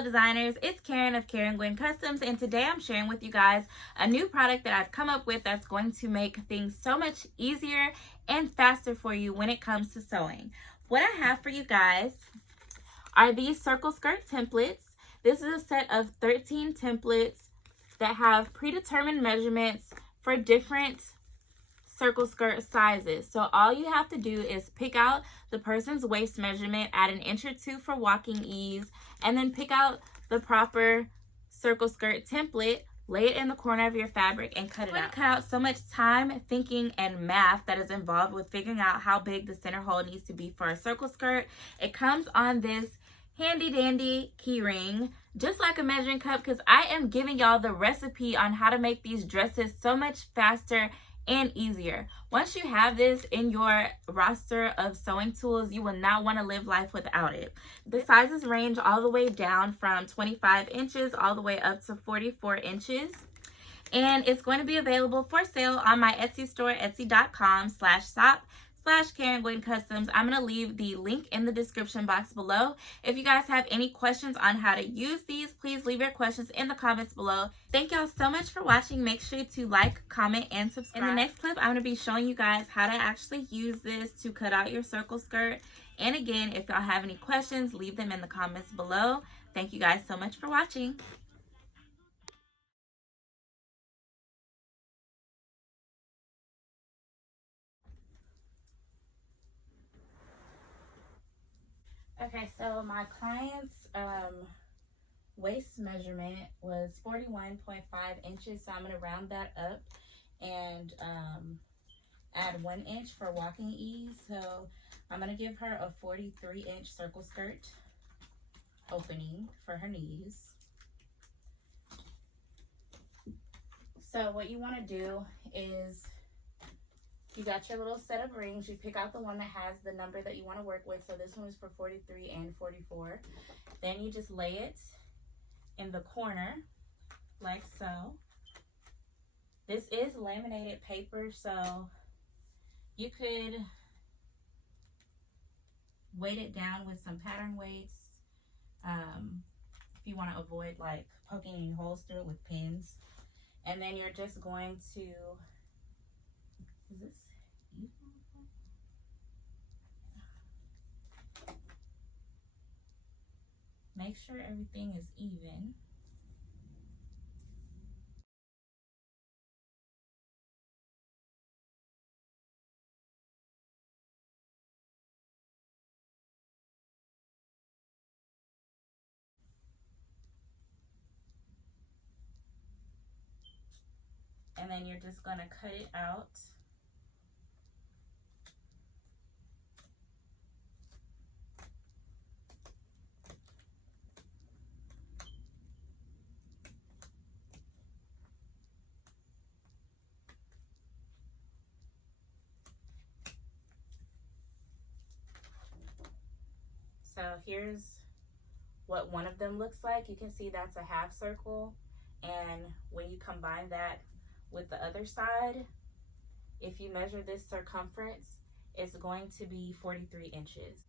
fellow designers, it's Karen of Karen Gwen Customs, and today I'm sharing with you guys a new product that I've come up with that's going to make things so much easier and faster for you when it comes to sewing. What I have for you guys are these circle skirt templates. This is a set of 13 templates that have predetermined measurements for different circle skirt sizes. So all you have to do is pick out the person's waist measurement, add an inch or two for walking ease, and then pick out the proper circle skirt template, lay it in the corner of your fabric, and cut it out. Cut out so much time, thinking, and math that is involved with figuring out how big the center hole needs to be for a circle skirt. It comes on this handy dandy key ring, just like a measuring cup, because I am giving y'all the recipe on how to make these dresses so much faster and easier. Once you have this in your roster of sewing tools, you will not want to live life without it. The sizes range all the way down from 25 inches all the way up to 44 inches. And it's going to be available for sale on my Etsy store, etsy.com/shop/Karen Gwen Customs. I'm going to leave the link in the description box below. If you guys have any questions on how to use these, please leave your questions in the comments below. Thank y'all so much for watching. Make sure to like, comment, and subscribe. In the next clip, I'm going to be showing you guys how to actually use this to cut out your circle skirt. And again, if y'all have any questions, leave them in the comments below. Thank you guys so much for watching. Okay, so my client's waist measurement was 41.5 inches, so I'm going to round that up and add 1 inch for walking ease. So I'm going to give her a 43-inch circle skirt opening for her knees. So what you want to do is, you got your little set of rings. You pick out the one that has the number that you want to work with. So this one is for 43 and 44. Then you just lay it in the corner like so. This is laminated paper, so you could weight it down with some pattern weights if you want to avoid like poking any holes through it with pins. And then you're just going to, is this even? Make sure everything is even. And then you're just going to cut it out. So here's what one of them looks like. You can see that's a half circle, and when you combine that with the other side, if you measure this circumference, it's going to be 43 inches.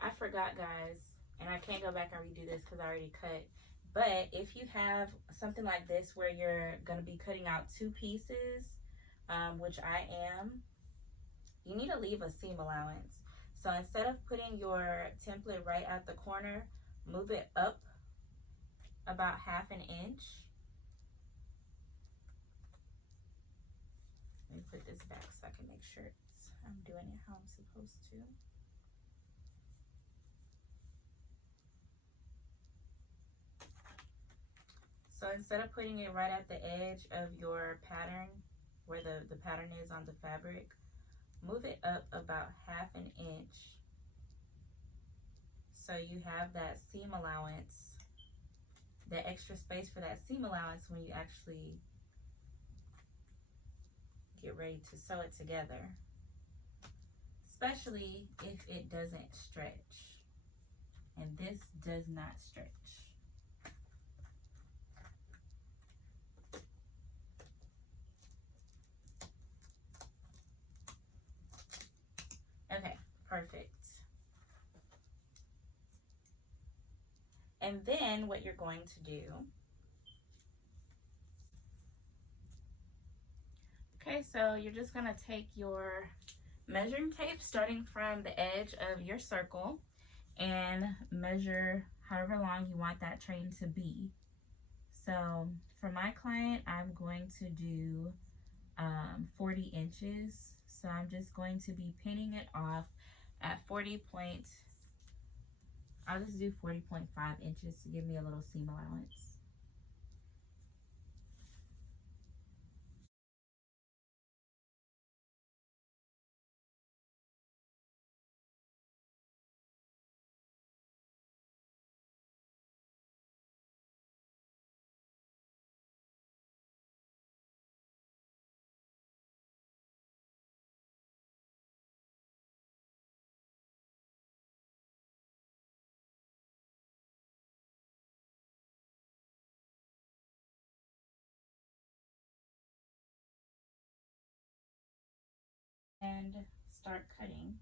I forgot, guys, and I can't go back and redo this because I already cut, but if you have something like this where you're going to be cutting out two pieces, which I am, you need to leave a seam allowance. So instead of putting your template right at the corner, move it up about ½ inch. Let me put this back so I can make sure I'm doing it how I'm supposed to. So instead of putting it right at the edge of your pattern, where the pattern is on the fabric, move it up about ½ inch so you have that seam allowance, the extra space for that seam allowance when you actually get ready to sew it together, especially if it doesn't stretch. And this does not stretch. Okay, perfect. And then what you're going to do, okay, so you're just gonna take your measuring tape starting from the edge of your circle and measure however long you want that train to be. So for my client, I'm going to do 40 inches. So I'm just going to be pinning it off at I'll just do 40.5 inches to give me a little seam allowance. And start cutting.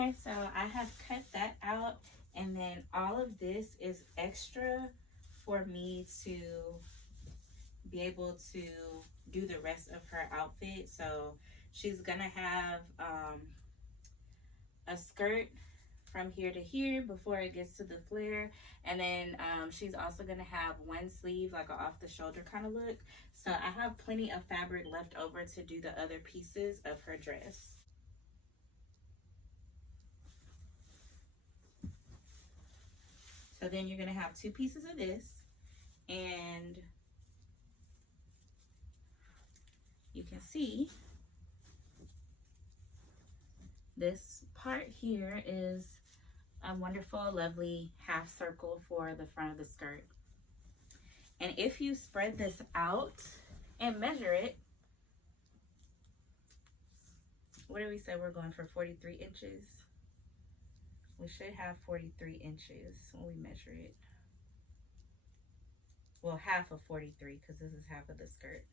Okay, so I have cut that out, and then all of this is extra for me to be able to do the rest of her outfit. So she's gonna have a skirt from here to here before it gets to the flare, and then she's also gonna have one sleeve, like an off the shoulder kind of look. So I have plenty of fabric left over to do the other pieces of her dress. So then you're gonna have two pieces of this, and you can see this part here is a wonderful, lovely half circle for the front of the skirt. And if you spread this out and measure it, what do we say we're going for? 43 inches. We should have 43 inches when we measure it. Well, half of 43, because this is half of the skirt.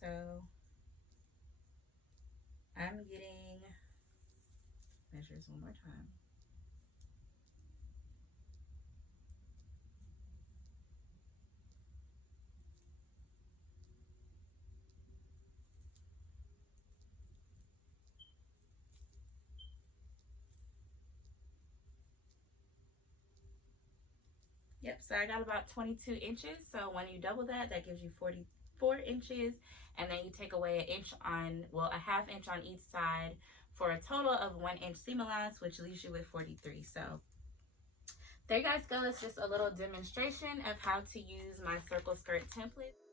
So I'm getting, measures one more time. Yep, so I got about 22 inches. So when you double that, that gives you 44 inches. And then you take away an inch on, well, a half inch on each side for a total of 1 inch seam allowance, which leaves you with 43. So there you guys go. It's just a little demonstration of how to use my circle skirt template.